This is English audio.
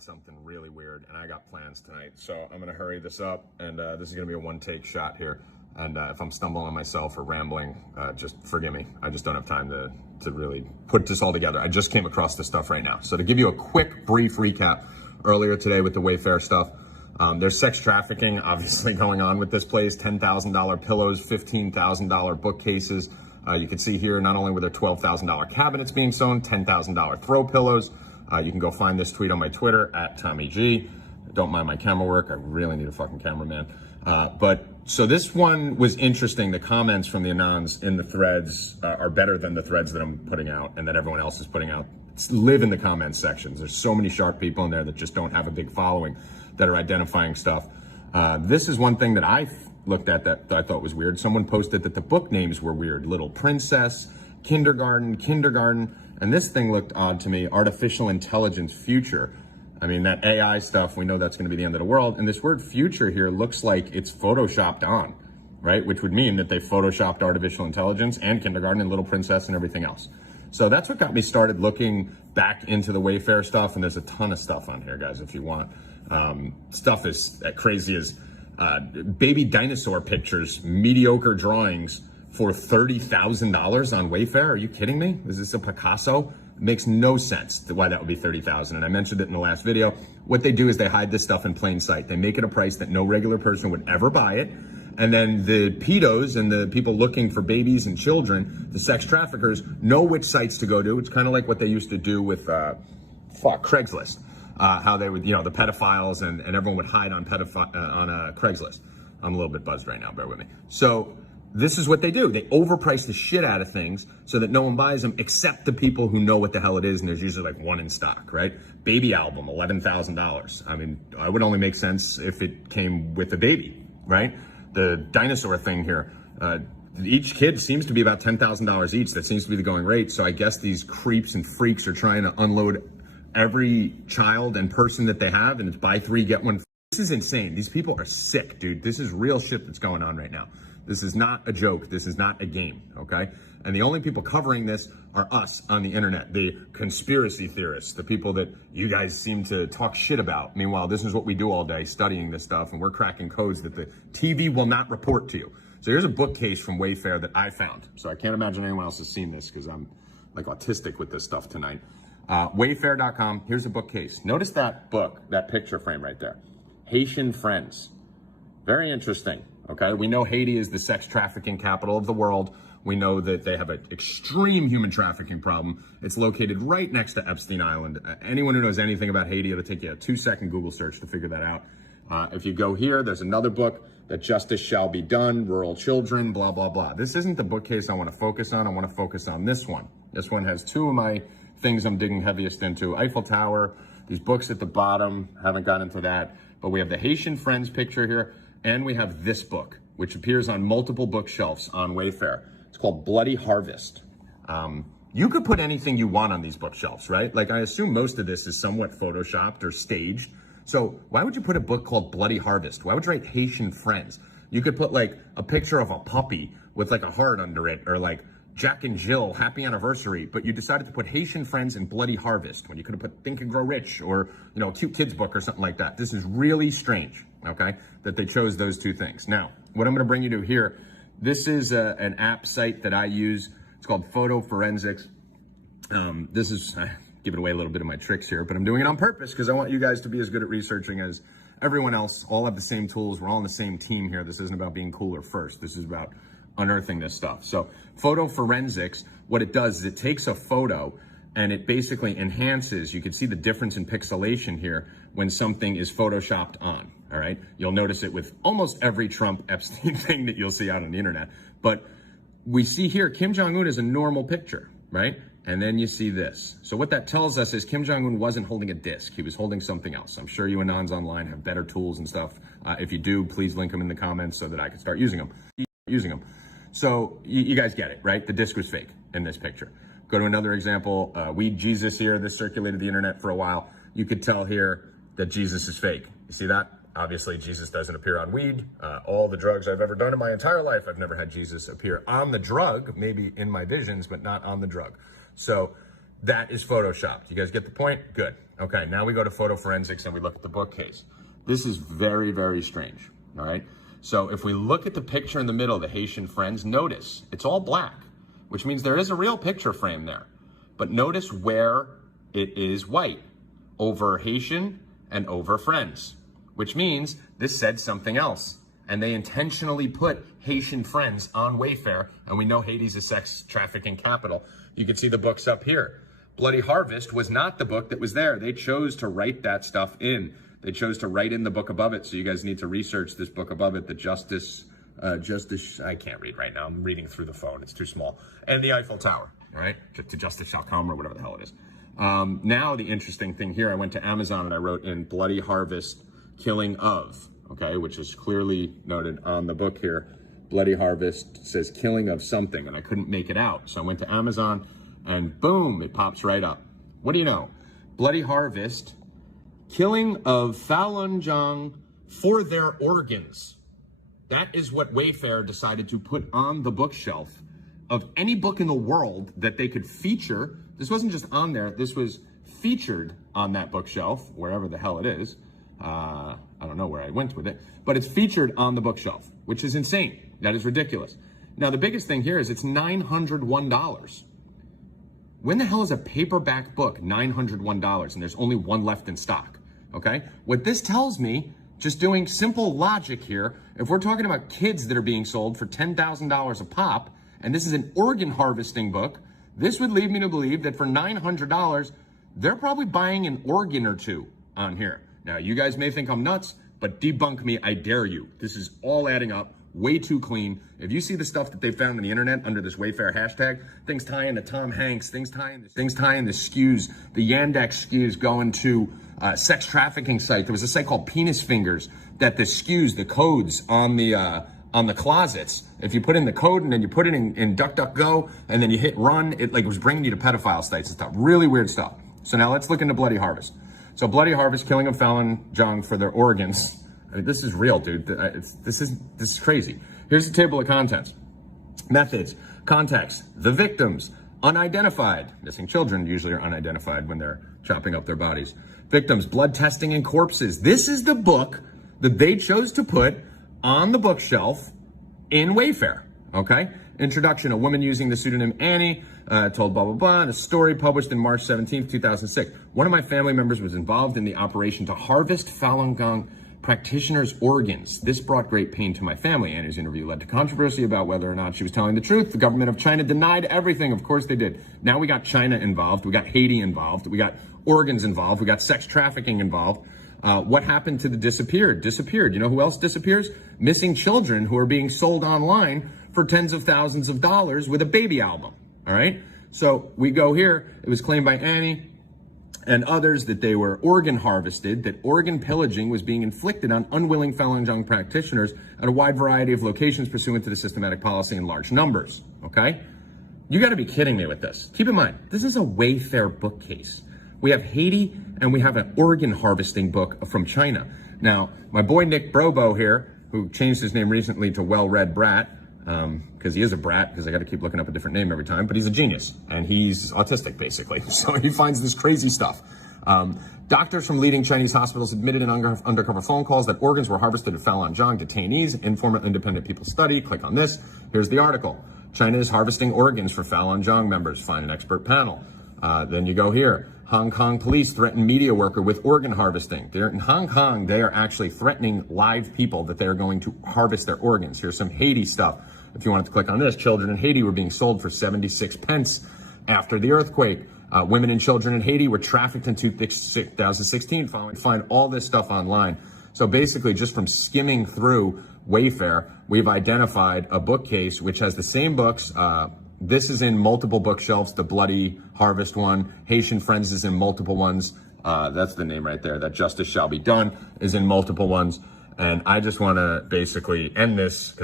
found something really weird, and I got plans tonight. So I'm gonna hurry this up, and this is gonna be a one-take shot here. And if I'm stumbling on myself or rambling, just forgive me. I just don't have time to really put this all together. I just came across this stuff right now. So to give you a quick, brief recap, earlier today with the Wayfair stuff, there's sex trafficking obviously going on with this place. $10,000 pillows, $15,000 bookcases. You can see here, not only were there $12,000 cabinets being sold, $10,000 throw pillows. You can go find this tweet on my Twitter at Tommy G. Don't mind my camera work. I really need a fucking cameraman. So this one was interesting. The comments from the Anons in the threads are better than the threads that I'm putting out and that everyone else is putting out. Live in the comments sections. There's so many sharp people in there that just don't have a big following that are identifying stuff. This is one thing that I looked at that I thought was weird. Someone posted that the book names were weird. Little Princess, Kindergarten, and this thing looked odd to me. Artificial Intelligence Future. I mean, that AI stuff, we know that's going to be the end of the world. And this word future here looks like it's photoshopped on, right? Which would mean that they photoshopped artificial intelligence and kindergarten and Little Princess and everything else. So that's what got me started looking back into the Wayfair stuff. And there's a ton of stuff on here, guys, if you want. Stuff is crazy as baby dinosaur pictures, mediocre drawings for $30,000 on Wayfair. Are you kidding me? Is this a Picasso? Makes no sense why that would be $30,000. And I mentioned it in the last video. What they do is they hide this stuff in plain sight. They make it a price that no regular person would ever buy it. And then the pedos and the people looking for babies and children, the sex traffickers, know which sites to go to. It's kind of like what they used to do with Craigslist. How they would, the pedophiles and everyone would hide on Craigslist. I'm a little bit buzzed right now, bear with me. So this is what they do. They overprice the shit out of things so that no one buys them except the people who know what the hell it is, and there's usually like one in stock, right? Baby album, $11,000. I mean, it would only make sense if it came with a baby, right? The dinosaur thing here, each kid seems to be about $10,000 each. That seems to be the going rate. So I guess these creeps and freaks are trying to unload every child and person that they have, and it's buy three, get one. This is insane. These people are sick, dude. This is real shit that's going on right now. This is not a joke. This is not a game, okay? And the only people covering this are us on the internet, the conspiracy theorists, the people that you guys seem to talk shit about. Meanwhile, this is what we do all day, studying this stuff, and we're cracking codes that the TV will not report to you. So here's a bookcase from Wayfair that I found. So I can't imagine anyone else has seen this because I'm like autistic with this stuff tonight. Wayfair.com, here's a bookcase. Notice that book, that picture frame right there. Haitian Friends. Very interesting. Okay, we know Haiti is the sex trafficking capital of the world. We know that they have an extreme human trafficking problem. It's located right next to Epstein Island. Anyone who knows anything about Haiti, it'll take you a 2-second Google search to figure that out. If you go here, there's another book, That Justice Shall Be Done, Rural Children, blah, blah, blah. This isn't the bookcase I want to focus on. I want to focus on this one. This one has two of my things I'm digging heaviest into. Eiffel Tower, these books at the bottom, haven't got into that. But we have the Haitian Friends picture here. And we have this book, which appears on multiple bookshelves on Wayfair. It's called Bloody Harvest. You could put anything you want on these bookshelves, right? Like, I assume most of this is somewhat photoshopped or staged. So why would you put a book called Bloody Harvest? Why would you write Haitian Friends? You could put like a picture of a puppy with like a heart under it, or like Jack and Jill, happy anniversary, but you decided to put Haitian Friends and Bloody Harvest when you could have put Think and Grow Rich or, a cute kids book or something like that. This is really strange, okay, that they chose those two things. Now, what I'm gonna bring you to here, this is an app site that I use. It's called Photo Forensics. This is, I give it away a little bit of my tricks here, but I'm doing it on purpose because I want you guys to be as good at researching as everyone else. All have the same tools. We're all on the same team here. This isn't about being cooler first. This is about unearthing this stuff. So Photo Forensics, what it does is it takes a photo and it basically enhances. You can see the difference in pixelation here when something is photoshopped on, all right? You'll notice it with almost every Trump Epstein thing that you'll see out on the internet. But we see here, Kim Jong-un is a normal picture, right? And then you see this. So what that tells us is Kim Jong-un wasn't holding a disc. He was holding something else. I'm sure you Anons online have better tools and stuff. If you do, please link them in the comments so that I can start using them. So you guys get it, right? The disc was fake in this picture. Go to another example, Weed Jesus here. This circulated the internet for a while. You could tell here that Jesus is fake. You see that? Obviously, Jesus doesn't appear on weed. All the drugs I've ever done in my entire life, I've never had Jesus appear on the drug, maybe in my visions, but not on the drug. So that is photoshopped. You guys get the point? Good. Okay, now we go to photo forensics and we look at the bookcase. This is very, very strange, all right? So if we look at the picture in the middle, the Haitian friends, notice it's all black, which means there is a real picture frame there. But notice where it is white, over Haitian and over friends, which means this said something else. And they intentionally put Haitian friends on Wayfair, and we know Haiti's a sex trafficking capital. You can see the books up here. Bloody Harvest was not the book that was there. They chose to write that stuff in. They chose to write in the book above it, so you guys need to research this book above it, the Justice, I can't read right now, I'm reading through the phone, it's too small, and the Eiffel Tower, all right, to justice.com or whatever the hell it is. Now the interesting thing here, I went to Amazon and I wrote in Bloody Harvest, killing of, okay, which is clearly noted on the book here. Bloody Harvest says killing of something, and I couldn't make it out, so I went to Amazon, and boom, it pops right up. What do you know? Bloody Harvest, killing of Falun Gong for their organs. That is what Wayfair decided to put on the bookshelf of any book in the world that they could feature. This wasn't just on there, this was featured on that bookshelf, wherever the hell it is. I don't know where I went with it, but it's featured on the bookshelf, which is insane. That is ridiculous. Now, the biggest thing here is it's $901. When the hell is a paperback book $901 and there's only one left in stock? Okay, what this tells me, just doing simple logic here, if we're talking about kids that are being sold for $10,000 a pop, and this is an organ harvesting book, this would lead me to believe that for $900, they're probably buying an organ or two on here. Now, you guys may think I'm nuts, but debunk me, I dare you. This is all adding up, way too clean. If you see the stuff that they found on the internet under this Wayfair hashtag, things tying to Tom Hanks, things tying the SKUs, the Yandex SKUs going to sex trafficking site. There was a site called Penis Fingers that the SKUs, the codes on the closets, if you put in the code and then you put it in DuckDuckGo and then you hit run, it like was bringing you to pedophile sites and stuff. Really weird stuff. So now let's look into Bloody Harvest. So Bloody Harvest, killing of Falun Gong for their organs. I mean, this is real, dude. This is crazy. Here's the table of contents. Methods, context, the victims, unidentified. Missing children usually are unidentified when they're chopping up their bodies. Victims, blood testing, and corpses. This is the book that they chose to put on the bookshelf in Wayfair, okay? Introduction, a woman using the pseudonym Annie, told blah, blah, blah, and a story published in March 17th, 2006. One of my family members was involved in the operation to harvest Falun Gong practitioners' organs. This brought great pain to my family. Annie's interview led to controversy about whether or not she was telling the truth. The government of China denied everything. Of course they did. Now we got China involved. We got Haiti involved. We got organs involved. We got sex trafficking involved. What happened to the disappeared? Disappeared. You know who else disappears? Missing children who are being sold online for tens of thousands of dollars with a baby album. All right. So we go here. It was claimed by Annie and others that they were organ harvested, that organ pillaging was being inflicted on unwilling Falun Gong practitioners at a wide variety of locations pursuant to the systematic policy in large numbers, okay? You gotta be kidding me with this. Keep in mind, this is a Wayfair bookcase. We have Haiti and we have an organ harvesting book from China. Now, my boy Nick Brobo here, who changed his name recently to Well-Read Brat, because he is a brat, because I got to keep looking up a different name every time, but he's a genius, and he's autistic, basically. So he finds this crazy stuff. Doctors from leading Chinese hospitals admitted in undercover phone calls that organs were harvested at Falun Gong detainees. Informal independent people study. Click on this. Here's the article. China is harvesting organs for Falun Gong members. Find an expert panel. Then you go here. Hong Kong police threaten media worker with organ harvesting. They're in Hong Kong. They are actually threatening live people that they are going to harvest their organs. Here's some Haiti stuff. If you wanted to click on this, children in Haiti were being sold for 76 pence after the earthquake. Women and children in Haiti were trafficked in 2016. Find all this stuff online. So basically, just from skimming through Wayfair, we've identified a bookcase which has the same books. This is in multiple bookshelves. The Bloody Harvest one. Haitian Friends is in multiple ones. That's the name right there. That Justice Shall Be Done is in multiple ones. And I just want to basically end this.